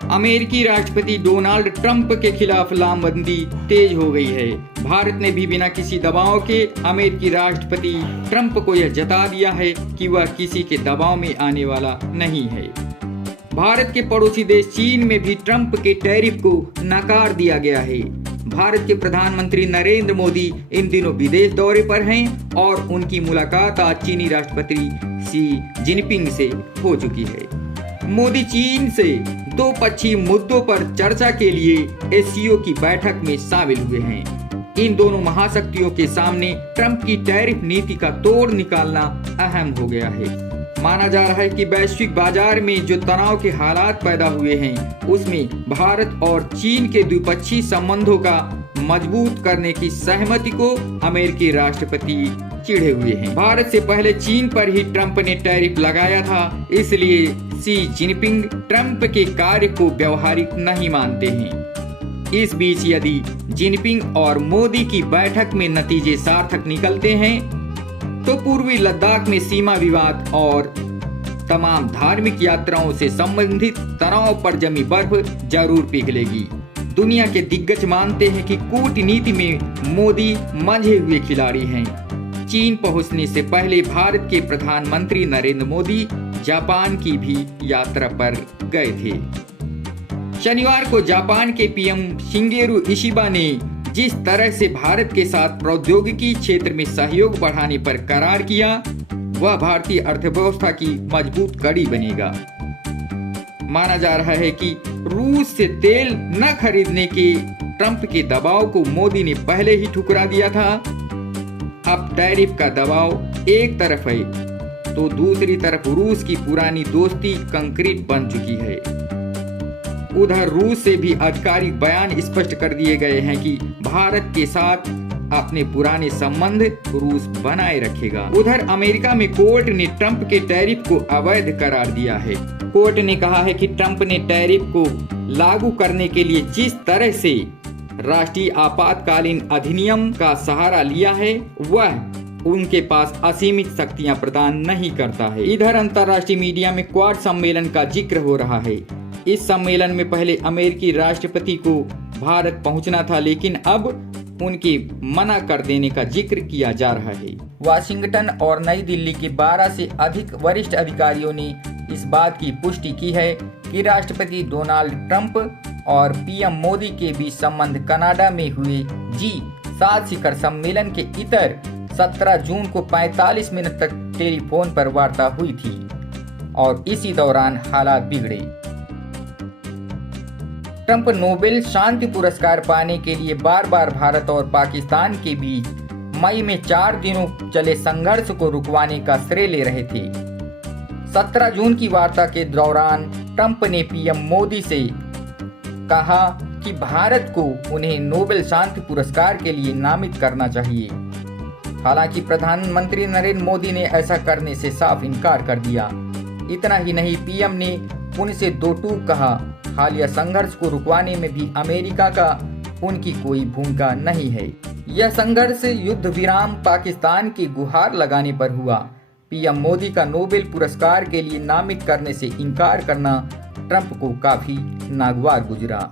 अमेरिकी राष्ट्रपति Donald Trump के खिलाफ लामबंदी तेज हो गई है। भारत ने भी बिना किसी दबाव के अमेरिकी राष्ट्रपति ट्रंप को यह जता दिया है कि वह किसी के दबाव में आने वाला नहीं है। भारत के पड़ोसी देश चीन में भी ट्रंप के टैरिफ को नकार दिया गया है। भारत के प्रधानमंत्री नरेंद्र मोदी इन दिनों विदेश दौरे पर हैं और उनकी मुलाकात आज चीनी राष्ट्रपति शी जिनपिंग से हो चुकी है। मोदी चीन से द्विपक्षीय मुद्दों पर चर्चा के लिए एससीओ की बैठक में शामिल हुए हैं। इन दोनों महाशक्तियों के सामने ट्रंप की टैरिफ नीति का तोड़ निकालना अहम हो गया है। माना जा रहा है कि वैश्विक बाजार में जो तनाव के हालात पैदा हुए हैं, उसमें भारत और चीन के द्विपक्षीय संबंधों का मजबूत करने की सहमति को अमेरिकी राष्ट्रपति चिढ़े हुए हैं। भारत से पहले चीन पर ही ट्रंप ने टैरिफ लगाया था, इसलिए शी जिनपिंग ट्रंप के कार्य को व्यवहारिक नहीं मानते हैं। इस बीच यदि जिनपिंग और मोदी की बैठक में नतीजे सार्थक निकलते हैं तो पूर्वी लद्दाख में सीमा विवाद और तमाम धार्मिक यात्राओं से संबंधित तनाव पर जमी बर्फ जरूर पिघलेगी। दुनिया के दिग्गज मानते हैं कि कूटनीति में मोदी मंझे हुए खिलाड़ी हैं। चीन पहुंचने से पहले भारत के प्रधानमंत्री नरेंद्र मोदी जापान की भी यात्रा पर गए थे। शनिवार को जापान के पीएम शिंगेरू इशिबा ने जिस तरह से भारत के साथ प्रौद्योगिकी क्षेत्र में सहयोग बढ़ाने पर करार किया, वह भारतीय अर्थव्यवस्था की मजबूत कड़ी बनेगा। माना जा रहा है कि रूस से तेल न खरीदने के ट्रंप के दबाव को मोदी ने पहले ही ठुकरा दिया था। अब टैरिफ का दबाव एक तरफ है तो दूसरी तरफ रूस की पुरानी दोस्ती कंक्रीट बन चुकी है। उधर रूस से भी आधिकारिक बयान स्पष्ट कर दिए गए हैं कि भारत के साथ अपने पुराने संबंध रूस बनाए रखेगा। उधर अमेरिका में कोर्ट ने ट्रंप के टैरिफ को अवैध करार दिया है। कोर्ट ने कहा है कि ट्रंप ने टैरिफ को लागू करने के लिए जिस तरह से राष्ट्रीय आपातकालीन अधिनियम का सहारा लिया है, वह उनके पास असीमित शक्तियां प्रदान नहीं करता है। इधर अंतर्राष्ट्रीय मीडिया में क्वाड सम्मेलन का जिक्र हो रहा है। इस सम्मेलन में पहले अमेरिकी राष्ट्रपति को भारत पहुंचना था, लेकिन अब उनके मना कर देने का जिक्र किया जा रहा है। वाशिंगटन और नई दिल्ली के 12 से अधिक वरिष्ठ अधिकारियों ने इस बात की पुष्टि की है कि राष्ट्रपति डोनाल्ड ट्रंप और पीएम मोदी के बीच संबंध कनाडा में हुए G7 शिखर सम्मेलन के इतर 17 जून को 45 मिनट तक टेलीफोन पर वार्ता हुई थी और इसी दौरान हालात बिगड़े। ट्रंप नोबेल शांति पुरस्कार पाने के लिए बार बार भारत और पाकिस्तान के बीच मई में 4 दिनों चले संघर्ष को रुकवाने का श्रेय ले रहे थे। 17 जून की वार्ता के दौरान ट्रंप ने पीएम मोदी से कहा कि भारत को उन्हें नोबेल शांति पुरस्कार के लिए नामित करना चाहिए। हालांकि प्रधानमंत्री नरेंद्र मोदी ने ऐसा करने से साफ इनकार कर दिया। इतना ही नहीं, पीएम ने उनसे दो टूक कहा। हालिया संघर्ष को रुकवाने में भी अमेरिका का उनकी कोई भूमिका नहीं है। यह संघर्ष युद्ध विराम पाकिस्तान की गुहार लगाने पर हुआ। पीएम मोदी का नोबेल पुरस्कार के लिए नामित करने से इनकार करना ट्रंप को काफी नागवार गुजरा।